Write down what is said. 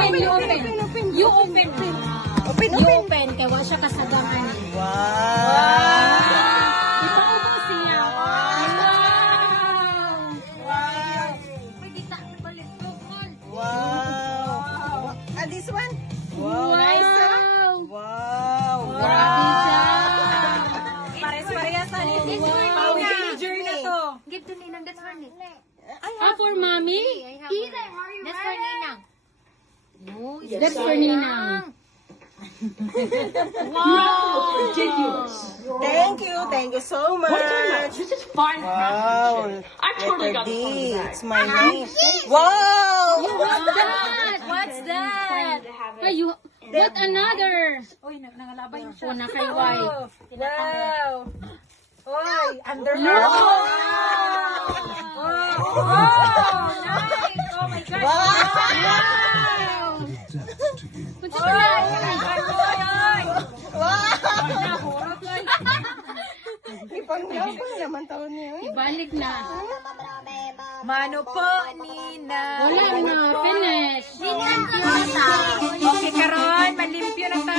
You open. You open. Kaya wala siya kasagaman. Wow! Ipaubos siya. Wow! Ah, this one? Wow, nice, huh? Wow! Grabe siya. Pares-parehas na ni Power Ranger na to. Give to Ninang, that's for Ninang. For mommy? That's for Ninang. That's for Ninang. Thank you so much. This is fine. Wow. I totally got Letter the D. phone It's my name. Wow! What's that? Ay, what another? Uy, nangalabay na siya. Una kay wife. Wow. Uy, under her. No. Wow, nice. Oh my God. Wow! Punta ka na. Ipang-lapang naman taon niya. Ibalik na. Mano po, Nina. Wala na.